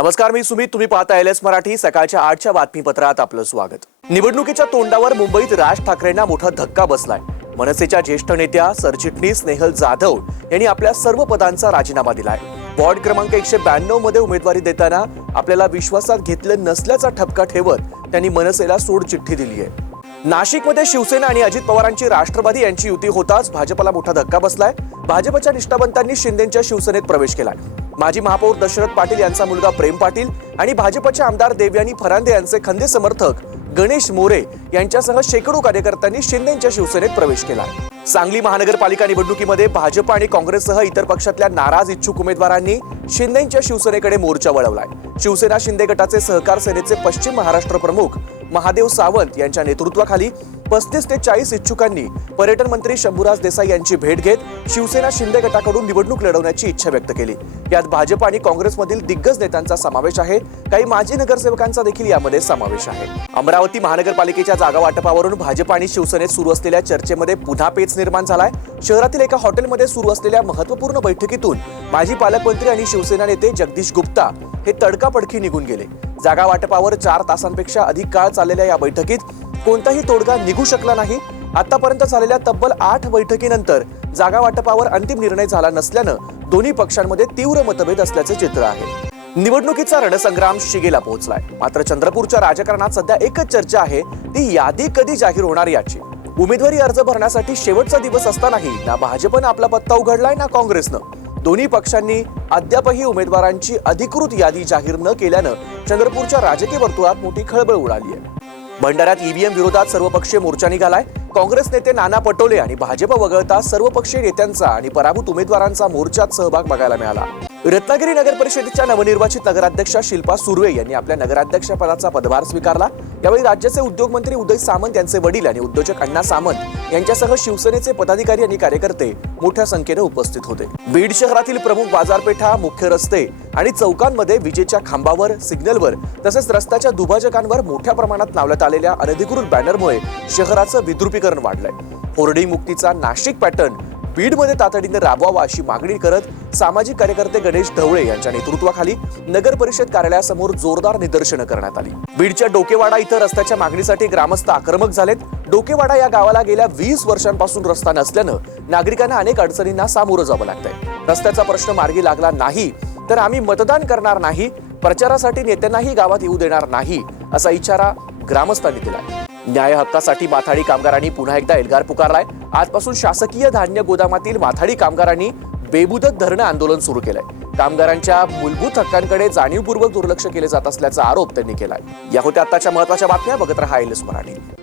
नमस्कार मी सुमित. तुम्ही पाहता एल एस मराठी. सकाळच्या आठच्या बातमीपत्रात आपलं स्वागत. निवडणुकीच्या तोंडावर मुंबईत राज ठाकरेंना मोठा धक्का बसलाय. मनसेच्या ज्येष्ठ नेत्या सरचिटणीस स्नेहल जाधव यांनी आपल्या सर्व पदांचा राजीनामा दिलाय. वॉर्ड क्रमांक एकशे ब्याण्णवमध्ये उमेदवारी देताना आपल्याला विश्वासात घेतलं नसल्याचा ठपका ठेवत त्यांनी मनसेला सोड चिठ्ठी दिली आहे. नाशिकमध्ये शिवसेना आणि अजित पवारांची राष्ट्रवादी यांची युती होताच भाजपला मोठा धक्का बसलाय. भाजपच्या निष्ठावंतांनी शिंदेच्या शिवसेनेत प्रवेश केलाय. माजी महापौर दशरथ पाटील यांचा मुलगा प्रेम पाटील आणि भाजपचे आमदार देवयानी फरांदे यांचे खंदे समर्थक गणेश मोरे यांच्यासह शेकडो कार्यकर्त्यांनी शिंदेच्या शिवसेनेत प्रवेश केला. सांगली महानगरपालिका निवडणुकीमध्ये भाजप आणि काँग्रेससह इतर पक्षातल्या नाराज इच्छुक उमेदवारांनी शिंदेच्या शिवसेनेकडे मोर्चा वळवलाय. शिवसेना शिंदे गटाचे सहकार सेनेचे पश्चिम महाराष्ट्र प्रमुख महादेव सावंत यांच्या नेतृत्वाखाली पस्तीस ते चाळीस इच्छुकांनी पर्यटन मंत्री शंभूराज देसाई यांची भेट घेत शिवसेना शिंदे गटाकडून निवडणूक लढवण्याची इच्छा व्यक्त केली. यात भाजप आणि काँग्रेसमधील दिग्गज नेत्यांचा समावेश आहे. काही माजी नगरसेवकांचा देखील यामध्ये समावेश आहे. अमरावती महानगरपालिकेच्या जागा वाटपावरून भाजप आणि शिवसेनेत सुरू असलेल्या चर्चेमध्ये पुन्हा पेच निर्माण झालाय. शहरातील एका हॉटेलमध्ये सुरू असलेल्या महत्त्वपूर्ण बैठकीतून माजी पालकमंत्री आणि शिवसेना नेते जगदीश गुप्ता हे तडकापडकी निघून गेले. जागा वाटपावर चार तासांपेक्षा अधिक काळ चाललेल्या या बैठकीत कोणताही तोडगा निघू शकला नाही. आतापर्यंत झालेल्या तब्बल आठ बैठकीनंतर जागा वाटपावर अंतिम निर्णय झाला नसल्यानं दोन्ही पक्षांमध्ये तीव्र मतभेद असल्याचे चित्र आहे. निवडणुकीचा रणसंग्राम शिगेला पोहोचलाय. मात्र चंद्रपूरच्या राजकारणात सध्या एकच चर्चा आहे ती यादी कधी जाहीर होणार याची. उमेदवारी अर्ज भरण्यासाठी शेवटचा दिवस असतानाही ना भाजपनं आपला पत्ता उघडलाय ना काँग्रेसनं. दोन्ही पक्षांनी अद्यापही उमेदवारांची अधिकृत यादी जाहीर न केल्यानं चंद्रपूरच्या राजकीय वर्तुळात मोठी खळबळ उडाली आहे. भंडाऱ्यात ईव्हीएम विरोधात सर्वपक्षीय मोर्चा निघालाय. काँग्रेस नेते नाना पटोले आणि भाजप वगळता सर्वपक्षीय नेत्यांचा आणि पराभूत उमेदवारांचा मोर्चात सहभाग बघायला मिळाला. रत्नागिरी नगर परिषदेच्या नवनिर्वाचित नगराध्यक्षा शिल्पा सुर्वे यांनी आपल्या नगराध्यक्षपदाचा पदभार स्वीकारला. यावेळी राज्याचे उद्योगमंत्री उदय सामंत यांचे वडील आणि उद्योजक अण्णा सामंत यांच्यासह शिवसेनेचे पदाधिकारी आणि कार्यकर्ते मोठ्या संख्येने उपस्थित होते. बीड शहरातील प्रमुख बाजारपेठा मुख्य रस्ते आणि चौकांमध्ये विजेच्या खांबावर सिग्नलवर तसेच रस्त्याच्या दुभाजकांवर मोठ्या प्रमाणात लावण्यात आलेल्या अनधिकृत बॅनरमुळे शहराचं विद्रुपीकरण वाढलंय. होर्डिंग मुक्तीचा नाशिक पॅटर्न बीडमध्ये तातडीने राबवावा अशी मागणी करत सामाजिक कार्यकर्ते गणेश ढवळे यांच्या नेतृत्वाखाली नगर परिषद कार्यालयासमोर जोरदार निदर्शनं करण्यात आली. बीडच्या डोकेवाडा इथं रस्त्याच्या मागणीसाठी ग्रामस्थ आक्रमक झालेत. डोकेवाडा या गावाला गेल्या वीस वर्षांपासून रस्ता नसल्यानं नागरिकांना अनेक अडचणींना सामोरं जावं लागतंय. रस्त्याचा प्रश्न मार्गी लागला नाही तर आम्ही मतदान करणार नाही प्रचारासाठी नेत्यांनाही गावात येऊ देणार नाही असा इशारा ग्रामस्थांनी दिला न्याय हक्कासाठी माथाडी कामगारांनी पुन्हा एकदा एल्गार पुकारलाय. आजपासून शासकीय धान्य गोदामातील माथाडी कामगारांनी बेमुदत धरणं आंदोलन सुरू केलंय. कामगारांच्या मूलभूत हक्कांकडे जाणीवपूर्वक दुर्लक्ष केले जात असल्याचा आरोप त्यांनी केलाय. या होत्या आताच्या महत्त्वाच्या बातम्या. बघत राहा एल एस मराठी.